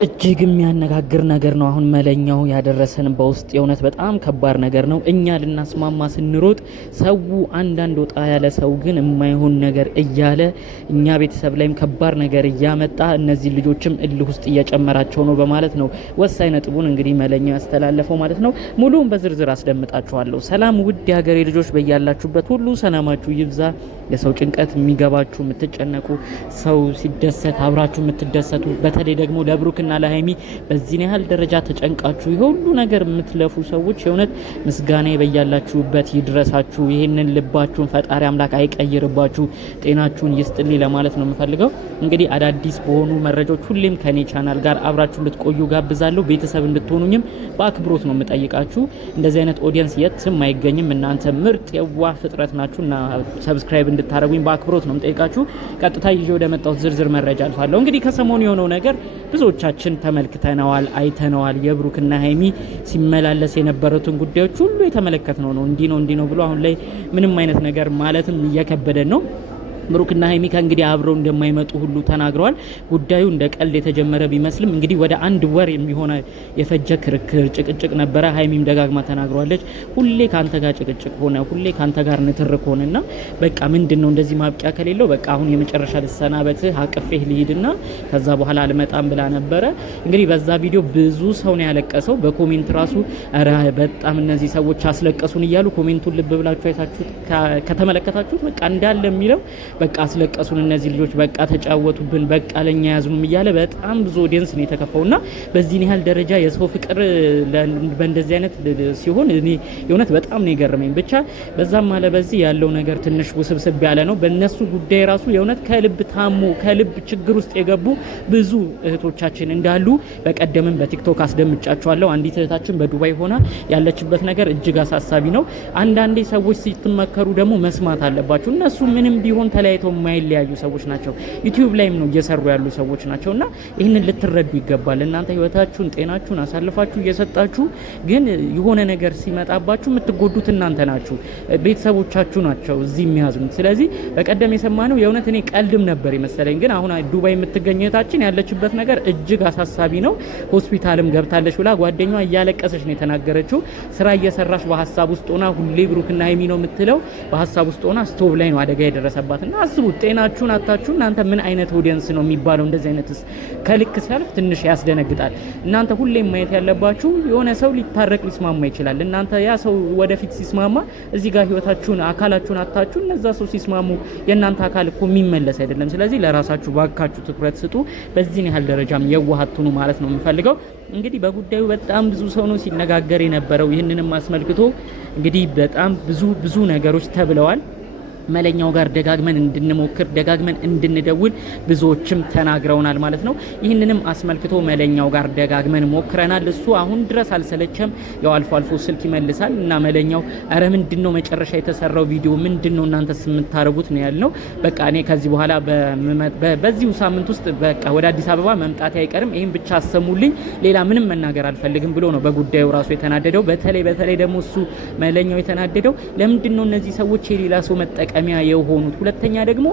እጅግ የሚያነጋግር ነገር ነው። አሁን መለኛው ያደረሰን በውስጥ የእውነት በጣም ከባድ ነገር ነው። እኛ ልናስማማ ስንሮጥ ሰው አንዳንድ ወጣ ያለ ሰው ግን የማይሆን ነገር እያለ እኛ ቤተሰብ ላይም ከባድ ነገር እያመጣ እነዚህ ልጆችም እልህ ውስጥ እየጨመራቸው ነው በማለት ነው ወሳኝ ነጥቡን እንግዲህ መለኛው ያስተላለፈው ማለት ነው። ሙሉውን በዝርዝር አስደምጣችኋለሁ። ሰላም ውድ የሀገሬ ልጆች በያላችሁበት ሁሉ ሰላማችሁ ይብዛ። የሰው ጭንቀት የሚገባችሁ የምትጨነቁ፣ ሰው ሲደሰት አብራችሁ የምትደሰቱ፣ በተለይ ደግሞ ለብሩክና ለሃይሚ በዚህ ያህል ደረጃ ተጨንቃችሁ የሁሉ ነገር የምትለፉ ሰዎች የእውነት ምስጋና በያላችሁበት ይድረሳችሁ። ይሄንን ልባችሁን ፈጣሪ አምላክ አይቀይርባችሁ፣ ጤናችሁን ይስጥልኝ ለማለት ነው የምፈልገው። እንግዲህ አዳዲስ በሆኑ መረጃዎች ሁሌም ከኔ ቻናል ጋር አብራችሁ እንድትቆዩ ጋብዛለሁ። ቤተሰብ እንድትሆኑኝም በአክብሮት ነው የምጠይቃችሁ። እንደዚህ አይነት ኦዲየንስ የትም አይገኝም። እናንተ ምርጥ የዋህ ፍጥረት ናችሁና ሰብስክራይብ እንድታረጉኝ በአክብሮት ነው የምጠይቃችሁ። ቀጥታ ይዤ ወደ መጣሁት ዝርዝር መረጃ አልፋለሁ። እንግዲህ ከሰሞኑ የሆነው ነገር ብዙዎቻችን ተመልክተነዋል፣ አይተነዋል። የብሩክና ሃይሚ ሲመላለስ የነበሩትን ጉዳዮች ሁሉ የተመለከትነው ነው። እንዲህ ነው ብሎ አሁን ላይ ምንም አይነት ነገር ማለትም እየከበደን ነው። ብሩክና ሃይሚ ከእንግዲህ አብረው እንደማይመጡ ሁሉ ተናግረዋል። ጉዳዩ እንደ ቀልድ የተጀመረ ቢመስልም እንግዲህ ወደ አንድ ወር የሚሆነ የፈጀ ክርክር ጭቅጭቅ ነበረ። ሃይሚም ደጋግማ ተናግረዋለች። ሁሌ ካንተ ጋር ጭቅጭቅ ሆነ፣ ሁሌ ካንተ ጋር ንትርክ ሆነና በቃ ምንድነው እንደዚህ ማብቂያ ከሌለው በቃ አሁን የመጨረሻ ልሰናበትህ አቅፌህ ልሂድና ከዛ በኋላ አልመጣም ብላ ነበረ። እንግዲህ በዛ ቪዲዮ ብዙ ሰው ነው ያለቀሰው። በኮሜንት ራሱ ኧረ በጣም እነዚህ ሰዎች አስለቀሱን እያሉ ኮሜንቱን ልብ ብላችሁ አይታችሁት ከተመለከታችሁት በቃ እንዳለ የሚለው በቃ አስለቀሱን እነዚህ ልጆች፣ በቃ ተጫወቱብን፣ በቃ ለኛ ያዙንም እያለ በጣም ብዙ ኦዲየንስ ነው የተከፋውና በዚህ ያህል ደረጃ የሰው ፍቅር በእንደዚህ አይነት ሲሆን እኔ የእውነት በጣም ነው የገረመኝ። ብቻ በዛም አለ በዚህ ያለው ነገር ትንሽ ውስብስብ ያለ ነው። በእነሱ ጉዳይ ራሱ የእውነት ከልብ ታሞ ከልብ ችግር ውስጥ የገቡ ብዙ እህቶቻችን እንዳሉ በቀደምም በቲክቶክ አስደምጫቸዋለሁ። አንዲት እህታችን በዱባይ ሆና ያለችበት ነገር እጅግ አሳሳቢ ነው። አንዳንዴ ሰዎች ሲትመከሩ ደግሞ መስማት አለባቸው። እነሱ ምንም ቢሆን ተለያይተው የማይለያዩ ሰዎች ናቸው። ዩቲዩብ ላይም ነው እየሰሩ ያሉ ሰዎች ናቸውና ይህንን ልትረዱ ይገባል። እናንተ ህይወታችሁን ጤናችሁን አሳልፋችሁ እየሰጣችሁ ግን የሆነ ነገር ሲመጣባችሁ የምትጎዱት እናንተ ናችሁ፣ ቤተሰቦቻችሁ ናቸው እዚህ የሚያዝኑት። ስለዚህ በቀደም የሰማነው የእውነት እኔ ቀልድም ነበር የመሰለኝ፣ ግን አሁን ዱባይ የምትገኝ እህታችን ያለችበት ነገር እጅግ አሳሳቢ ነው። ሆስፒታልም ገብታለች ብላ ጓደኛዋ እያለቀሰች ነው የተናገረችው። ስራ እየሰራች በሀሳብ ውስጥ ሆና ሁሌ ብሩክና ሃይሚ ነው የምትለው፣ በሀሳብ ውስጥ ሆና ስቶቭ ላይ ነው አደጋ የደረሰባትና አስቡት። ጤናችሁን አታችሁ እናንተ ምን አይነት ኦዲየንስ ነው የሚባለው? እንደዚህ አይነትስ ከልክ ሲያልፍ ትንሽ ያስደነግጣል። እናንተ ሁሌም ማየት ያለባችሁ የሆነ ሰው ሊታረቅ ሊስማማ ይችላል። እናንተ ያ ሰው ወደፊት ሲስማማ እዚህ ጋር ህይወታችሁን አካላችሁን አታችሁ እነዛ ሰው ሲስማሙ የእናንተ አካል እኮ የሚመለስ አይደለም። ስለዚህ ለራሳችሁ ባካችሁ ትኩረት ስጡ። በዚህ ያህል ደረጃም የዋሃቱኑ ማለት ነው የምፈልገው። እንግዲህ በጉዳዩ በጣም ብዙ ሰው ነው ሲነጋገር የነበረው። ይህንንም አስመልክቶ እንግዲህ በጣም ብዙ ነገሮች ተብለዋል። መለኛው ጋር ደጋግመን እንድንሞክር ደጋግመን እንድንደውል ብዙዎችም ተናግረውናል ማለት ነው። ይህንንም አስመልክቶ መለኛው ጋር ደጋግመን ሞክረናል። እሱ አሁን ድረስ አልሰለቸም። ያው አልፎ ስልክ ይመልሳል እና መለኛው አረ ምንድነው መጨረሻ የተሰራው ቪዲዮ ምንድነው እናንተስ የምታረጉት ነው ያልነው። በቃ እኔ ከዚህ በኋላ በዚሁ ሳምንት ውስጥ በቃ ወደ አዲስ አበባ መምጣት አይቀርም፣ ይሄን ብቻ አሰሙልኝ፣ ሌላ ምንም መናገር አልፈልግም ብሎ ነው በጉዳዩ ራሱ የተናደደው። በተለይ ደግሞ እሱ መለኛው የተናደደው ለምንድነው እነዚህ ሰዎች የሌላ ሰው መጠቀሚያ የሆኑት? ሁለተኛ ደግሞ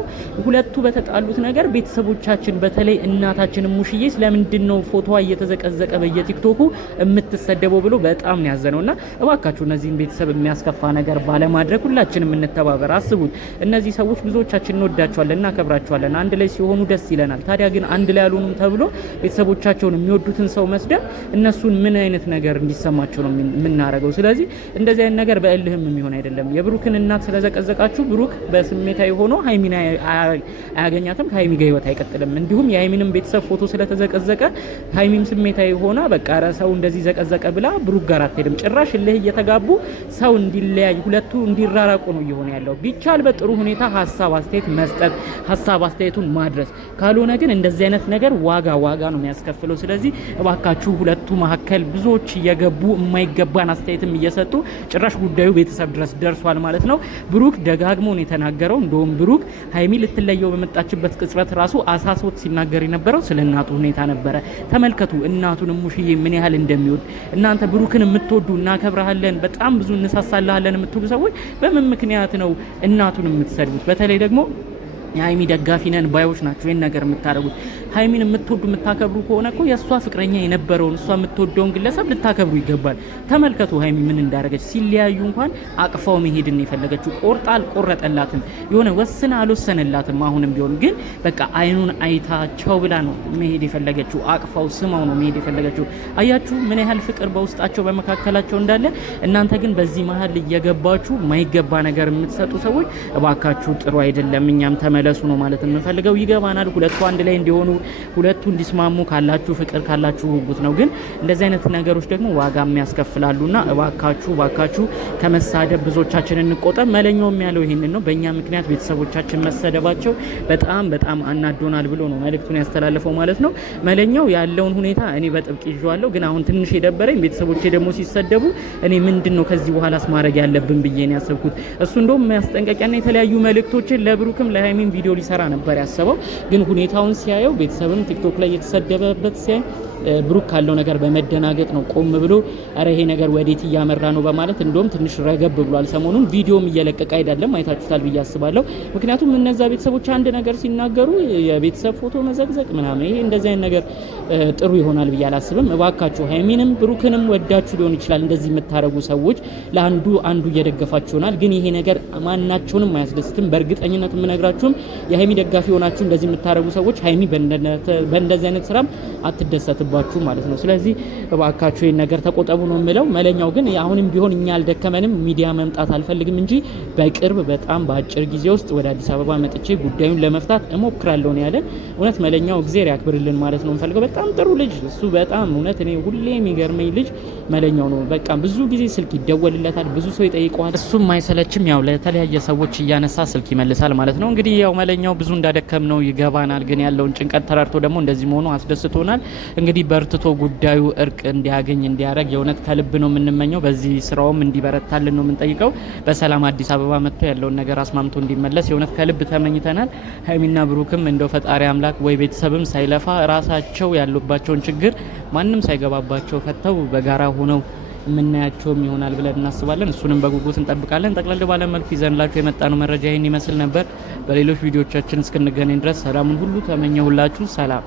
ሁለቱ በተጣሉት ነገር ቤተሰቦቻችን በተለይ እናታችን ሙሽዬ ስለምንድን ነው ፎቶዋ እየተዘቀዘቀ በየቲክቶኩ የምትሰደበው ብሎ በጣም ነው ያዘነውና እባካችሁ እነዚህን ቤተሰብ የሚያስከፋ ነገር ባለማድረግ ሁላችንም እንተባበር። አስቡት፣ እነዚህ ሰዎች ብዙዎቻችን እንወዳቸዋለን፣ እናከብራቸዋለን፣ አንድ ላይ ሲሆኑ ደስ ይለናል። ታዲያ ግን አንድ ላይ ያልሆኑም ተብሎ ቤተሰቦቻቸውን የሚወዱትን ሰው መስደብ እነሱን ምን አይነት ነገር እንዲሰማቸው ነው የምናደርገው? ስለዚህ እንደዚህ አይነት ነገር በእልህም የሚሆን አይደለም። የብሩክን እናት ስለዘቀዘቃችሁ ብሩክ በስሜታዊ ሆኖ ሃይሚን አያገኛትም፣ ከሃይሚ ጋር ህይወት አይቀጥልም። እንዲሁም የሃይሚንም ቤተሰብ ፎቶ ስለተዘቀዘቀ ሃይሚም ስሜታዊ ሆና በቃ ሰው እንደዚህ ዘቀዘቀ ብላ ብሩክ ጋር አትሄድም። ጭራሽ እልህ እየተጋቡ ሰው እንዲለያይ ሁለቱ እንዲራራቁ ነው እየሆነ ያለው። ቢቻል በጥሩ ሁኔታ ሀሳብ አስተያየት መስጠት፣ ሀሳብ አስተያየቱን ማድረስ፣ ካልሆነ ግን እንደዚህ አይነት ነገር ዋጋ ነው የሚያስከፍለው። ስለዚህ እባካችሁ ሁለቱ መካከል ብዙዎች እየገቡ የማይገባን አስተያየትም እየሰጡ ጭራሽ ጉዳዩ ቤተሰብ ድረስ ደርሷል ማለት ነው። ብሩክ ደጋግሞ ነው የተናገረው። እንደውም ብሩክ ሃይሚ ልትለየው በመጣችበት ቅጽበት ራሱ አሳሶት ሲናገር የነበረው ስለ እናቱ ሁኔታ ነበረ። ተመልከቱ እናቱን ሙሽዬ ምን ያህል እንደሚወድ። እናንተ ብሩክን የምትወዱ እናከብራለን፣ በጣም ብዙ እንሳሳላለን የምትሉ ሰዎች በምን ምክንያት ነው እናቱን የምትሰድቡት? በተለይ ደግሞ የሃይሚ ደጋፊ ነን ባዮች ናቸው ይሄን ነገር የምታደርጉት። ሀይሚን የምትወዱ የምታከብሩ ከሆነ እኮ የእሷ ፍቅረኛ የነበረውን እሷ የምትወደውን ግለሰብ ልታከብሩ ይገባል። ተመልከቱ ሀይሚ ምን እንዳደረገች። ሲለያዩ እንኳን አቅፋው መሄድን የፈለገችው ቆርጣ አልቆረጠላትም፣ የሆነ ወስና አልወሰነላትም። አሁንም ቢሆን ግን በቃ አይኑን አይታቸው ብላ ነው መሄድ የፈለገችው፣ አቅፋው ስማው ነው መሄድ የፈለገችው። አያችሁ ምን ያህል ፍቅር በውስጣቸው በመካከላቸው እንዳለ። እናንተ ግን በዚህ መሀል እየገባችሁ ማይገባ ነገር የምትሰጡ ሰዎች እባካችሁ ጥሩ አይደለም። እኛም ተመለሱ ነው ማለት የምንፈልገው። ይገባናል ሁለቱ አንድ ላይ እንዲሆኑ ሁለቱ እንዲስማሙ ካላችሁ ፍቅር ካላችሁ ጉጉት ነው። ግን እንደዚህ አይነት ነገሮች ደግሞ ዋጋ የሚያስከፍላሉና እባካችሁ ከመሳደብ ብዙዎቻችን እንቆጠብ። መለኛውም ያለው ይሄንን ነው። በእኛ ምክንያት ቤተሰቦቻችን መሰደባቸው በጣም አናዶናል ብሎ ነው መልእክቱን ያስተላለፈው ማለት ነው። መለኛው ያለውን ሁኔታ እኔ በጥብቅ ይዤዋለሁ። ግን አሁን ትንሽ የደበረኝ ቤተሰቦቼ ደግሞ ሲሰደቡ እኔ ምንድነው ከዚህ በኋላስ ማድረግ ያለብን ብዬ ነው ያሰብኩት። እሱ እንደውም ማስጠንቀቂያና የተለያዩ መልእክቶችን ለብሩክም ለሃይሚን ቪዲዮ ሊሰራ ነበር ያሰበው። ግን ሁኔታውን ሲያየው ቤተሰብም ቲክቶክ ላይ የተሰደበበት ሲያይ ብሩክ ካለው ነገር በመደናገጥ ነው ቆም ብሎ አረ ይሄ ነገር ወዴት እያመራ ነው በማለት እንደውም ትንሽ ረገብ ብሏል። ሰሞኑን ቪዲዮም እየለቀቀ አይደለም፣ አይታችሁታል ብዬ አስባለሁ። ምክንያቱም እነዛ ቤተሰቦች አንድ ነገር ሲናገሩ የቤተሰብ ፎቶ መዘግዘቅ ምናምን ይሄ እንደዚህ አይነት ነገር ጥሩ ይሆናል ብዬ አላስብም። እባካችሁ ሃይሚንም ብሩክንም ወዳችሁ ሊሆን ይችላል እንደዚህ የምታረጉ ሰዎች አንዱ እየደገፋችሁ ይሆናል። ግን ይሄ ነገር ማናቸውንም አያስደስትም። በእርግጠኝነት የምነግራችሁም የሃይሚ ደጋፊ ሆናችሁ እንደዚህ የምታረጉ ሰዎች ሃይሚ በእንደዚህ አይነት ስራም አትደሰትባችሁ ማለት ነው። ስለዚህ እባካችሁ ይሄን ነገር ተቆጠቡ ነው የምለው። መለኛው ግን አሁንም ቢሆን እኛ አልደከመንም፣ ሚዲያ መምጣት አልፈልግም እንጂ በቅርብ በጣም በአጭር ጊዜ ውስጥ ወደ አዲስ አበባ መጥቼ ጉዳዩን ለመፍታት እሞክራለሁ ነው ያለን። እውነት መለኛው እግዚአብሔር ያክብርልን ማለት ነው የምፈልገው። በጣም ጥሩ ልጅ እሱ በጣም እውነት እኔ ሁሌ የሚገርመኝ ልጅ መለኛው ነው። በቃ ብዙ ጊዜ ስልክ ይደወልለታል፣ ብዙ ሰው ይጠይቀዋል። እሱም አይሰለችም፣ ያው ለተለያየ ሰዎች እያነሳ ስልክ ይመልሳል ማለት ነው። እንግዲህ ያው መለኛው ብዙ እንዳደከም ነው ይገባናል። ግን ያለውን ጭንቀት ተራርቶ ደግሞ እንደዚህ መሆኑ አስደስቶናል። እንግዲህ በርትቶ ጉዳዩ እርቅ እንዲያገኝ እንዲያረግ የእውነት ከልብ ነው የምንመኘው። በዚህ ስራውም እንዲበረታልን ነው የምንጠይቀው። በሰላም አዲስ አበባ መጥቶ ያለውን ነገር አስማምቶ እንዲመለስ የእውነት ከልብ ተመኝተናል። ሀይሚና ብሩክም እንደው ፈጣሪ አምላክ ወይ ቤተሰብም ሳይለፋ ራሳቸው ያሉባቸውን ችግር ማንም ሳይገባባቸው ፈተው በጋራ ሆነው የምናያቸውም ይሆናል ብለን እናስባለን። እሱንም በጉጉት እንጠብቃለን። ጠቅለል ባለ መልኩ ይዘንላችሁ የመጣነው መረጃ ይህን ይመስል ነበር። በሌሎች ቪዲዮዎቻችን እስክንገናኝ ድረስ ሰላሙን ሁሉ ተመኘሁላችሁ። ሰላም